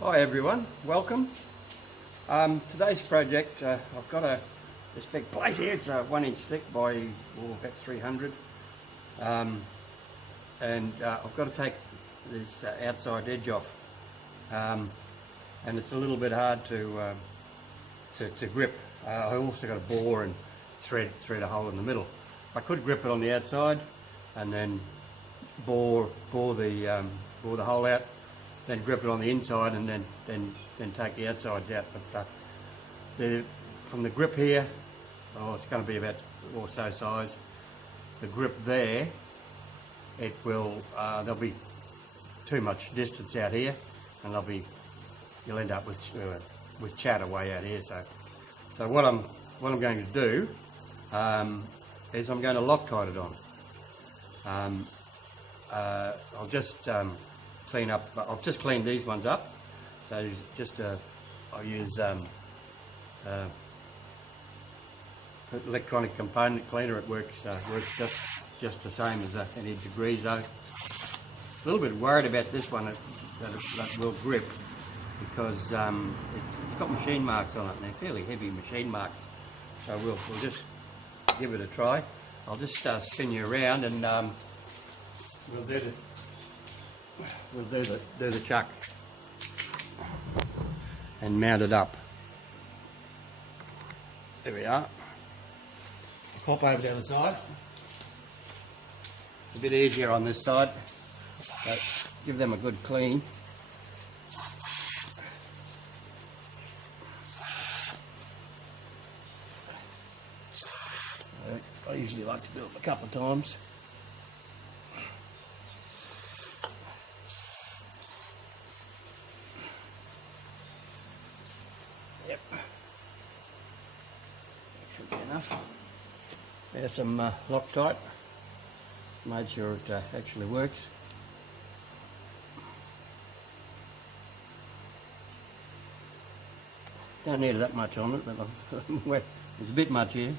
Hi everyone, welcome. Today's project, I've got this big plate here. It's 1 inch thick by about 300, and I've got to take this outside edge off, and it's a little bit hard to grip. I also got a bore and thread a hole in the middle. I could grip it on the outside and then bore the hole out, then grip it on the inside, and then take the outsides out. But from the grip here, it's going to be about so size. The grip there, it will there'll be too much distance out here, and you'll end up with chatter way out here. So what I'm going to do is I'm going to Loctite it on. I'll just clean up. I've just cleaned these ones up, so I'll use electronic component cleaner. It works just the same as any Degreezo. A little bit worried about this one that will grip, because it's got machine marks on it, and they're fairly heavy machine marks. So we'll just give it a try. I'll just spin you around, and we'll do the chuck and mount it up. There we are. I'll pop over the other side. It's a bit easier on this side, so give them a good clean. I usually like to do it a couple of times. Yep, should be enough. There's some Loctite. Made sure it actually works. Don't need that much on it, but there's a bit much here.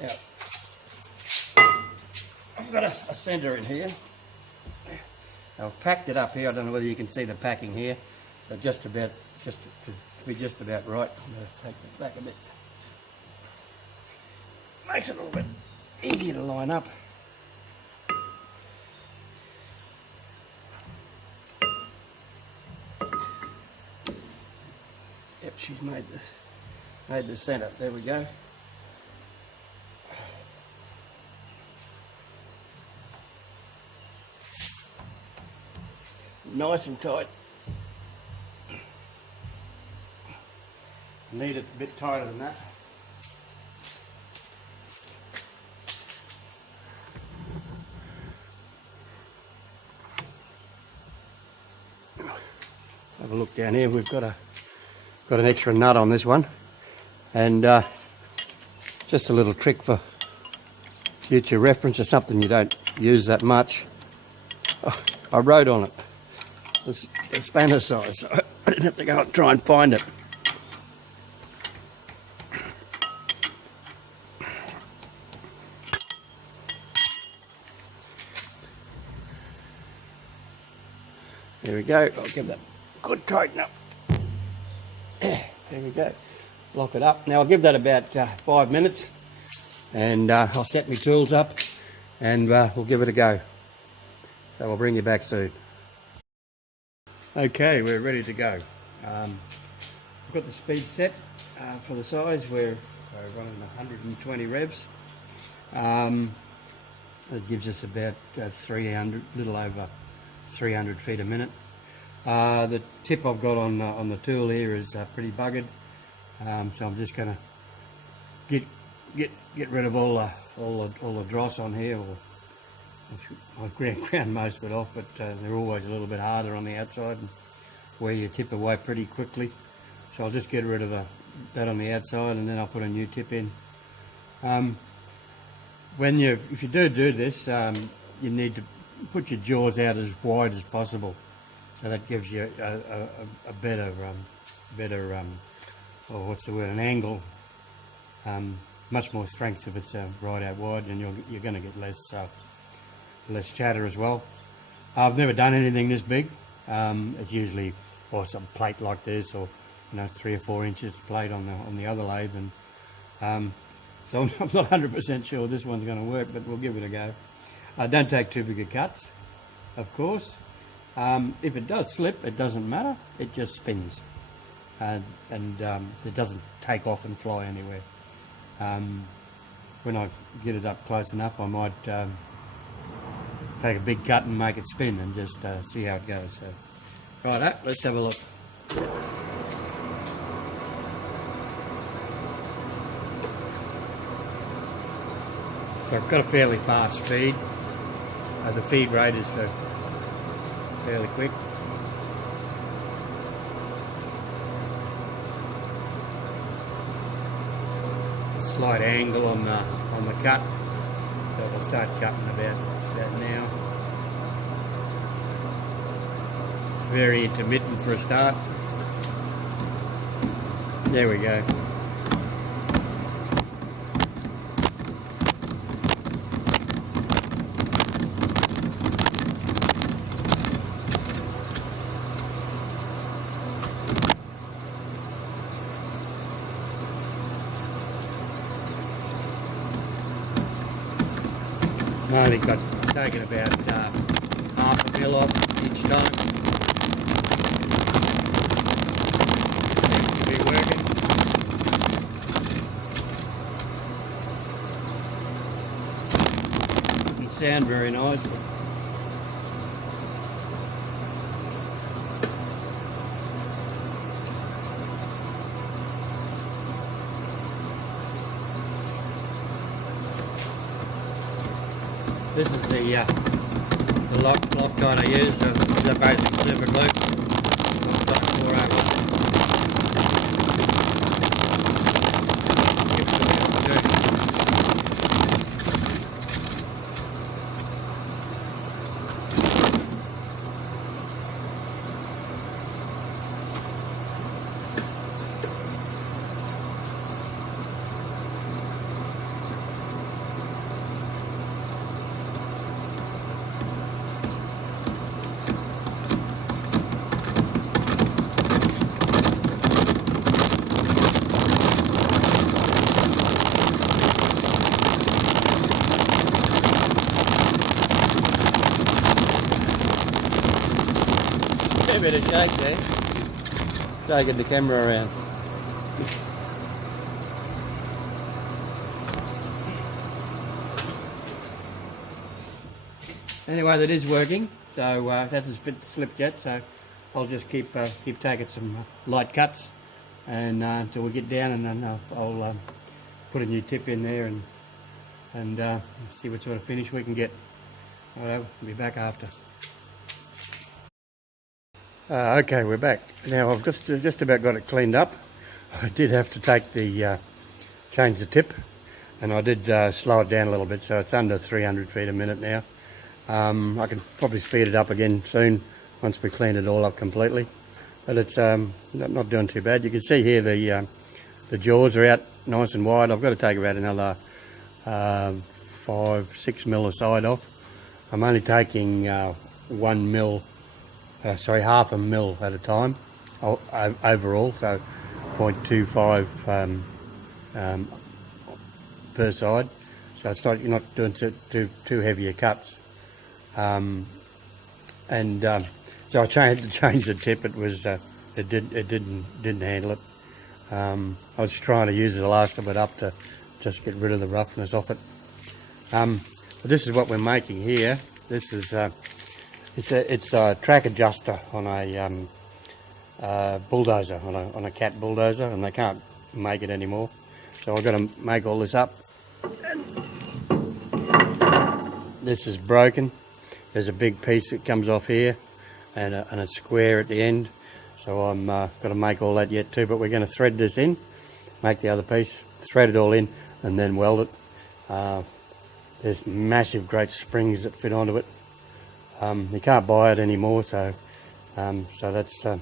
Now, I've got a centre in here. I've packed it up here. I don't know whether you can see the packing here. So just to be just about right. I'm going to take it back a bit. Makes it a little bit easier to line up. Yep, she's made the centre. There we go. Nice and tight. Need it a bit tighter than that. Have a look down here. We've got an extra nut on this one, and just a little trick for future reference, or something you don't use that much. I wrote on it the spanner size, so I didn't have to go and try and find it. There we go. I'll give that a good tighten up. There we go. Lock it up. Now I'll give that about 5 minutes, and I'll set my tools up, and we'll give it a go. So I'll bring you back soon. Okay, we're ready to go. I've got the speed set for the size. We're running 120 revs. It gives us about 300, little over 300 feet a minute. The tip I've got on the tool here is pretty buggered, so I'm just going to get rid of all the dross on here. I've ground most of it off, but they're always a little bit harder on the outside and wear your tip away pretty quickly. So I'll just get rid of that on the outside, and then I'll put a new tip in. If you do this, you need to put your jaws out as wide as possible, so that gives you a better, an angle much more strength if it's right out wide, and you're going to get less chatter as well. I've never done anything this big. It's usually some plate like this, or 3 or 4 inches plate on the other lathe, and so I'm not 100% sure this one's going to work, but we'll give it a go. Don't take too big of cuts, of course. If it does slip, it doesn't matter. It just spins, and it doesn't take off and fly anywhere. When I get it up close enough, I might take a big cut and make it spin and just see how it goes. So, right, let's have a look. So I've got a fairly fast feed. The feed rate is fairly quick. Slight angle on the cut, so it'll start cutting about now. Very intermittent for a start. There we go. I only got taken about half a mil off each time. Seems to be working. Doesn't sound very nice, but this is the Loctite I use, the basic super glue. Loctite 401. A bit of shake there, taking the camera around. Anyway, that is working, so that hasn't slipped yet, so I'll just keep taking some light cuts and until we get down, and then I'll put a new tip in there and see what sort of finish we can get. Alright, we'll be back after. Okay, we're back. Now I've just about got it cleaned up. I did have to change the tip, and I did slow it down a little bit, so it's under 300 feet a minute now. I can probably speed it up again soon once we clean it all up completely, but it's not doing too bad. You can see here the jaws are out nice and wide. I've got to take about another 5-6 mil a side off. I'm only taking 1 mil. Half a mil at a time overall, so 0.25 per side. So it's not, you're not doing too heavy cuts. So I had to change the tip. It was it didn't handle it. I was trying to use the last of it up to just get rid of the roughness off it. But this is what we're making here. This is it's a track adjuster on a bulldozer, on a Cat bulldozer, and they can't make it anymore. So I've got to make all this up. This is broken. There's a big piece that comes off here, and it's square at the end. So I'm got to make all that yet too. But we're going to thread this in, make the other piece, thread it all in, and then weld it. There's massive, great springs that fit onto it. You can't buy it anymore, so that's the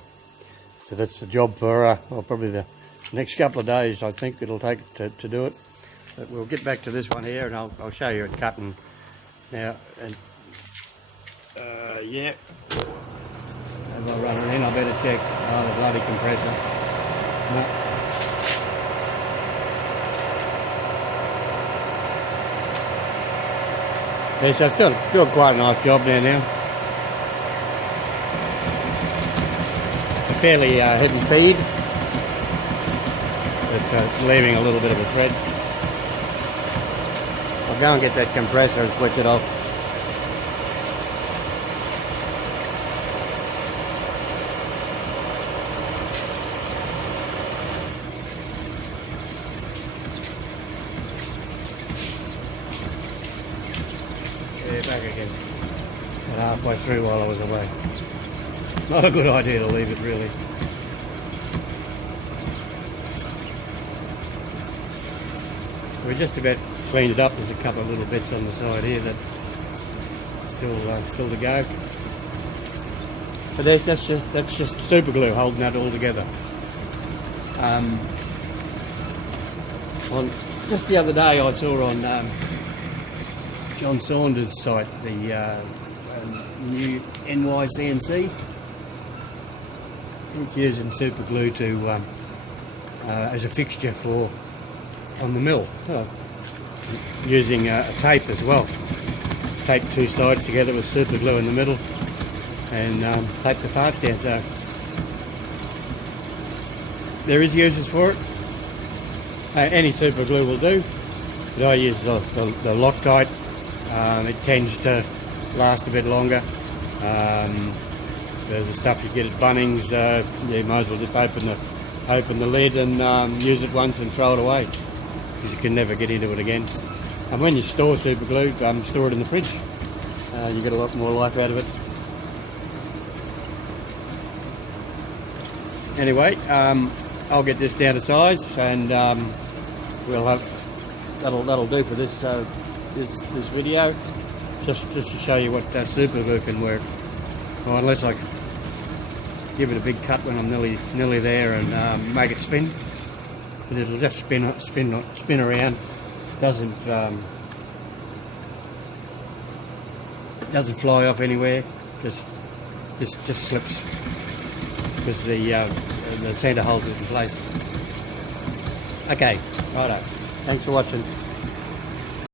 job for well, probably the next couple of days. I think it'll take to do it. But we'll get back to this one here, and I'll show you it cutting now. And yeah, as I run it in, I better check. Oh, the bloody compressor. No. Yeah, so it's doing quite a nice job there now. It's a fairly hidden feed. It's leaving a little bit of a thread. I'll go and get that compressor and switch it off. Yeah, back again. Got halfway through while I was away. Not a good idea to leave it, really. We just about cleaned it up. There's a couple of little bits on the side here that still to go. But that's just super glue holding that all together. On just the other day, I saw on John Saunders' site the new NYCNC. It's using super glue to as a fixture for on the mill, using a tape as well. Tape two sides together with super glue in the middle, and tape the parts down. So there is uses for it. Any super glue will do, but I use the Loctite. It tends to last a bit longer. There's the stuff you get at Bunnings. You might as well just open the lid and use it once and throw it away, because you can never get into it again. And when you store super glue, store it in the fridge. You get a lot more life out of it. Anyway, I'll get this down to size, and we'll have that'll do for this this video. Just to show you what super glue can work. Well, unless I give it a big cut when I'm nearly there and make it spin. But it'll just spin around. Doesn't fly off anywhere. Just slips, because the centre holds it in place. Okay, righto. Thanks for watching.